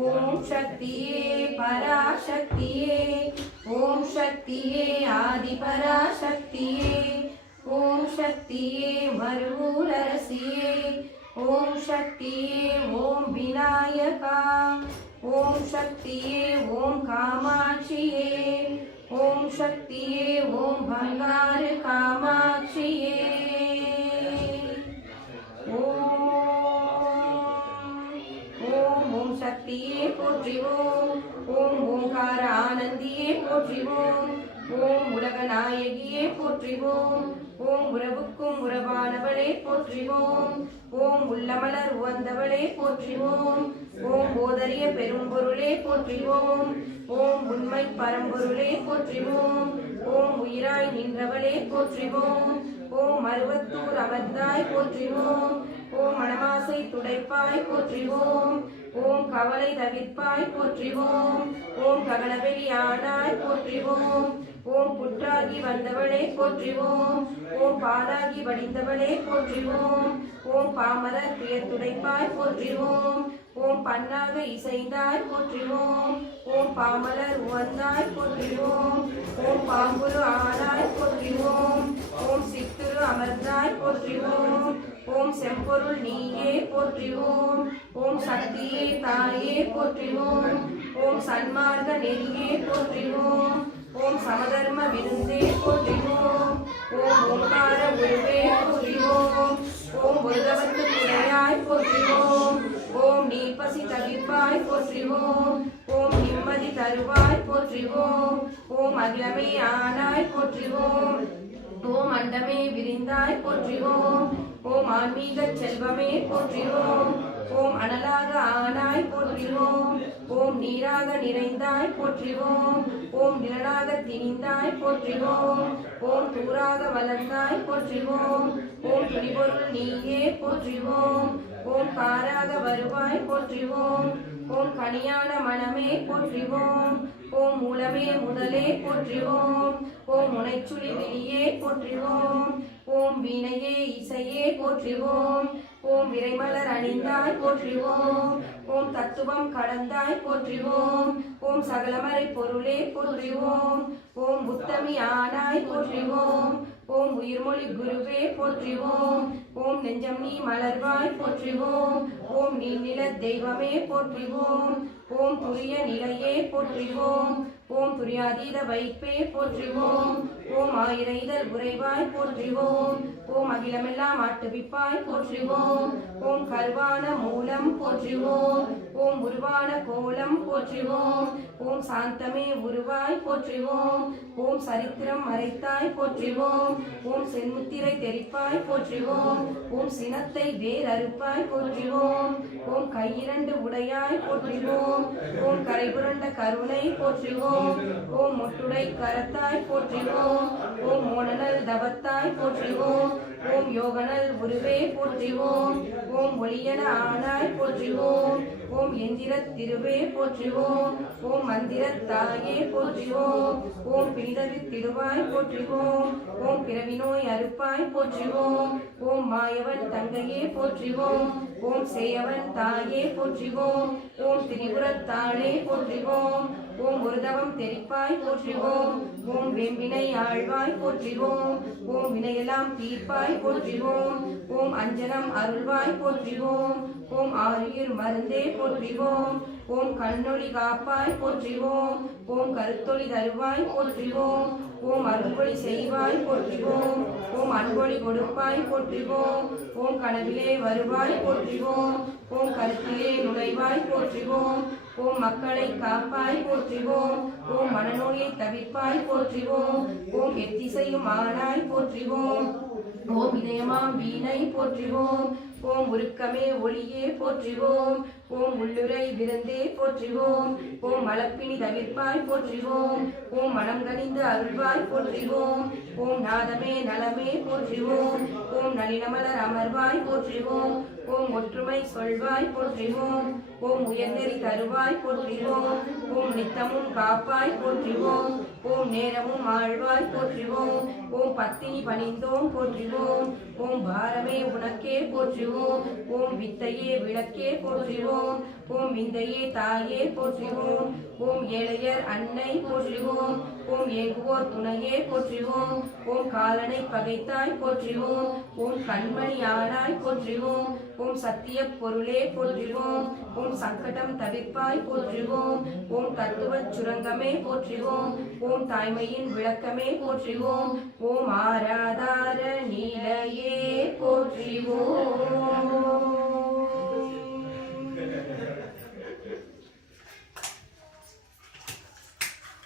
ஓம் சக்தியே பராசக்தியே, ஓம் சக்தியே ஆதிபராசக்தியே, ஓம் சக்தியே மருவூரரசியே, ஓம் சக்தியே ஓம் விநாயகா, ஓம் சக்தியே ஓம் காமாட்சியே, ஓம் சக்தியே ஓம் பங்காரு காமாட்சியே. ஓம் சக்தியே போற்றிவோம், ஓம் ஓங்கார ஆனந்தியே போற்றிவோம், ஓம் உலக நாயகியே போற்றிவோம், ஓம் உறவுக்கும் உறவானவளே போற்றிவோம், ஓம் உள்ளமலர் உவந்தவளே போற்றிவோம், ஓம் ஓதரிய பெரும்பொருளே போற்றிவோம், ஓம் உண்மை பரம்பொருளே போற்றிவோம், ஓம் உயிராய் நின்றவளே போற்றிவோம், ஓம் அருவத்தூர் அமர்ந்தாய் போற்றிவோம், ஓம் மணமாசை துடைப்பாய் போற்றிவோம், ஓம் கவலை தவிர்ப்பாய் போற்றிவோம், ஓம் ககனவெளி ஆனாய் போற்றிவோம், ஓம் புற்றாகி வந்தவளே போற்றிவோம், ஓம் பாலாகி வடிந்தவளே போற்றிவோம், ஓம் பாமரர் துயர் துடைப்பாய் போற்றிவோம், ஓம் பண்ணாக இசைந்தாய் போற்றிவோம், ஓம் பாமலர் உவந்தாய் போற்றிவோம், ஓம் பாம்புரு ஆனாய் போற்றிவோம், ஓம் சித்துரு அமர்ந்தாய் போற்றிவோம், ஓம் செம்பொருள் நீயே போற்றிவோம், ஓம் சக்தியே தாயே போற்றிவோம், ஓம் சன்மார்க்க நெறியே போற்றிவோம், ஓம் சமதர்ம விருந்தே போற்றிவோம், ஓம் ஓங்கார உருவே போற்றிவோம், ஓம் ஒருதவத்து துணையாய் போற்றிவோம், ஓம் நீர்பசி தவிர்ப்பாய் போற்றிவோம், ஓம் நிம்மதி தருவாய் போற்றிவோம், ஓம் அகிலமே ஆனாய் போற்றிவோம், ஓம் அண்டமே விரிந்தாய் போற்றிவோம், ஓம் ஆன்மீக செல்வமே போற்றிவோம், ஓம் அனலாக ஆனாய் போற்றிவோம், ஓம் நீராக நிறைந்தாய் போற்றிவோம், ஓம் நிழலாக திணிந்தாய் போற்றிவோம், ஓம் தூராக வளர்ந்தாய் போற்றிவோம், ஓம் துணிபொருள் நீயே போற்றிவோம், ஓம் காராக வருவாய் போற்றிவோம், ஓம் கனியான மனமே போற்றிவோம், ஓம் மூலமே முதலே போற்றிவோம், ஓம் முனைச்சுழி விழியே போற்றிவோம், ஓம் வீணையே இசையே போற்றிவோம், ஓம் விரைமலர் அணிந்தாய் போற்றிவோம், ஓம் தத்துவம் கடந்தாய் போற்றிவோம், ஓம் சகலமறை பொருளே போற்றிவோம், ஓம் உத்தமி ஆனாய் போற்றிவோம், ஓம் உயிர்மொழி குருவே போற்றிவோம், ஓம் நெஞ்சம் நீ மலர்வாய் போற்றிவோம், ஓம் நீர்நில தெய்வமே போற்றிவோம், ஓம் துரிய நிலையே போற்றிவோம், ஓம் துரியாதீத வைப்பே போற்றிவோம், ஓம் ஆயிரைதல் உறைவாய் போற்றிவோம், ஓம் அகிலமெல்லாம் ஆட்டுவிப்பாய் போற்றிவோம், ஓம் கருவான மூலம் போற்றிவோம், ஓம் உருவான கோலம் போற்றிவோம், ஓம் சாந்தமே உருவாய் போற்றிவோம், ஓம் சரித்திரம் மறைத்தாய் போற்றிவோம், ஓம் சென்முத்திரை தெரிப்பாய் போற்றிவோம், ஓம் சினத்தை வேறறுப்பாய் போற்றிவோம், ஓம் கையிரண்டு உடையாய் போற்றிவோம், ஓம் கரைபுரண்ட கருணை போற்றிவோம், ஓம் முட்டுடை கரத்தாய் போற்றிவோம், ஓம் மோனனல் தவத்தாய் போற்றிவோம், ஓம் யோகனல் உருவே போற்றிவோம், ஓம் ஒளியன ஆனாய் போற்றிவோம், ஓம் எந்திர திருவே போற்றிவோம், ஓம் மந்திர தாயே போற்றிவோம், ஓம் பிணிதவித்திடுவாய் போற்றிவோம், ஓம் பிறவி நோய் அறுப்பாய் போற்றிவோம், ஓம் மாயவன் தங்கையே போற்றிவோம், ஓம் சேயவன் தாயே போற்றிவோம், ஓம் திரிபுரத்தாளே போற்றிவோம், ஓம் ஒருதவம் தெரிப்பாய் போற்றிவோம், ஓம் வெம்பினை ஆழ்வாய் போற்றிவோம், ஓம் வினையெல்லாம் தீர்ப்பாய் போற்றிவோம், ஓம் அஞ்சனம் அருள்வாய் போற்றிவோம், ஓம் ஆயுர் மருந்தே போற்றிவோம், ஓம் கண்ணொளி காப்பாய் போற்றிவோம், ஓம் கருத்தொளி தருவாய் போற்றிவோம், ஓம் அருள்வொளி செய்வாய் போற்றிவோம், ஓம் அன்பொளி கொடுப்பாய் போற்றிவோம், ஓம் கனவிலே வருவாய் போற்றிவோம், ஓம் கருத்திலே நுழைவாய் போற்றிவோம், ஓம் மக்களை காப்பாய் போற்றிவோம், ஓம் மனநோயை தவிர்ப்பாய் போற்றிவோம், ஓம் எத்திசையும் ஆனாய் போற்றிவோம், ஓம் இதயமாம் வீணை போற்றிவோம், ஓம் உருக்கமே ஒளியே போற்றிவோம், ஓம் உள்ளுரை விருந்தே போற்றிவோம், ஓம் மலப்பினி தவிர்ப்பாய் போற்றிவோம், ஓம் மனம் கனிந்து அருள்வாய் போற்றிவோம், ஓம் நாதமே நலமே போற்றிவோம், ஓம் நளினமலர் அமர்வாய் போற்றிவோம், ஓம் ஓம் ஒற்றுமை சொல்வாய் போற்றிவோம் ஓம் உயர்நெறி தருவாய் போற்றிவோம் ஓம் நித்தமும் காப்பாய் போற்றிவோம் ஓம் நேரமும் ஆழ்வாய் போற்றிவோம் ஓம் பத்தினி பணிந்தோம் போற்றிவோம் ஓம் பாரமே உனக்கே போற்றிவோம் ஓம் வித்தையே விளக்கே போற்றிவோம் ஓம் விந்தையே தாயே போற்றிவோம் ஓம் ஏழையர் அன்னை போற்றிவோம் ஓம் ஏங்குவோர் துணையே போற்றிவோம் ஓம் காலனை பகைத்தாய் போற்றிவோம் ஓம் கண்மணி ஆனாய் போற்றிவோம் ஓம் சத்திய பொருளே போற்றிவோம் ஓம் சங்கடம் தவிர்ப்பாய் போற்றிவோம் ஓம் தத்துவ சுரங்கமே போற்றிவோம் ஓம் தாய்மையின் விளக்கமே போற்றிவோம் ஓம் ஆராதார நீல